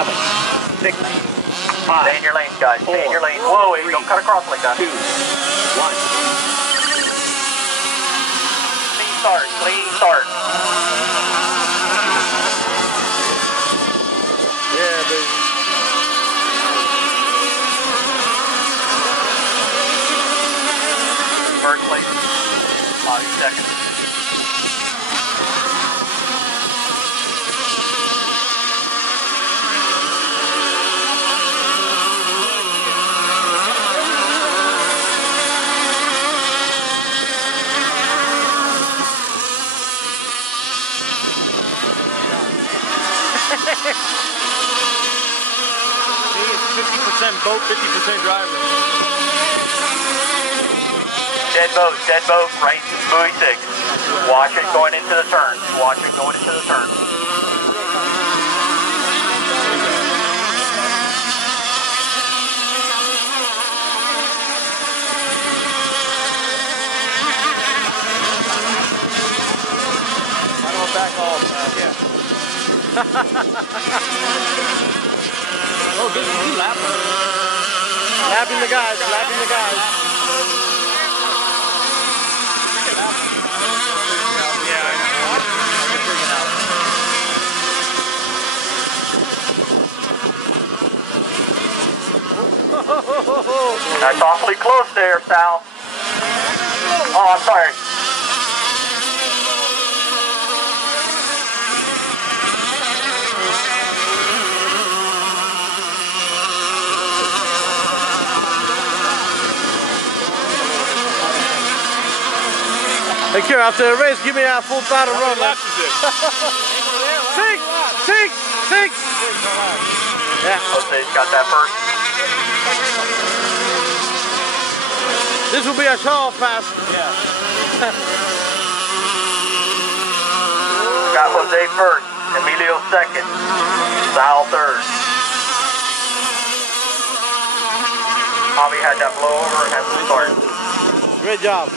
7, 6, 5. Stay in your lane, guys. Stay in your lane. Whoa, wait, don't cut across like that. 2, 1. Clean start. Clean start. Yeah, baby. First place. 5 seconds. It's 50% boat, 50% driver. Dead boat, right, buoy 6. Watch it going into the turn. Watch it going into the turn. I don't back off. Yeah. Oh, good. He's lapping. Lapping the guys. Lapping the guys. Yeah, I know. I'm freaking out. That's awfully close there, Sal. Oh, I'm sorry. Hey, Kira, after the race, give me that full throttle run. Six. Yeah. Jose's got that first. This will be a show-off pass. Yeah. Got Jose first. Emilio second. Sal third. Tommy had that blowover and had to start. Great job.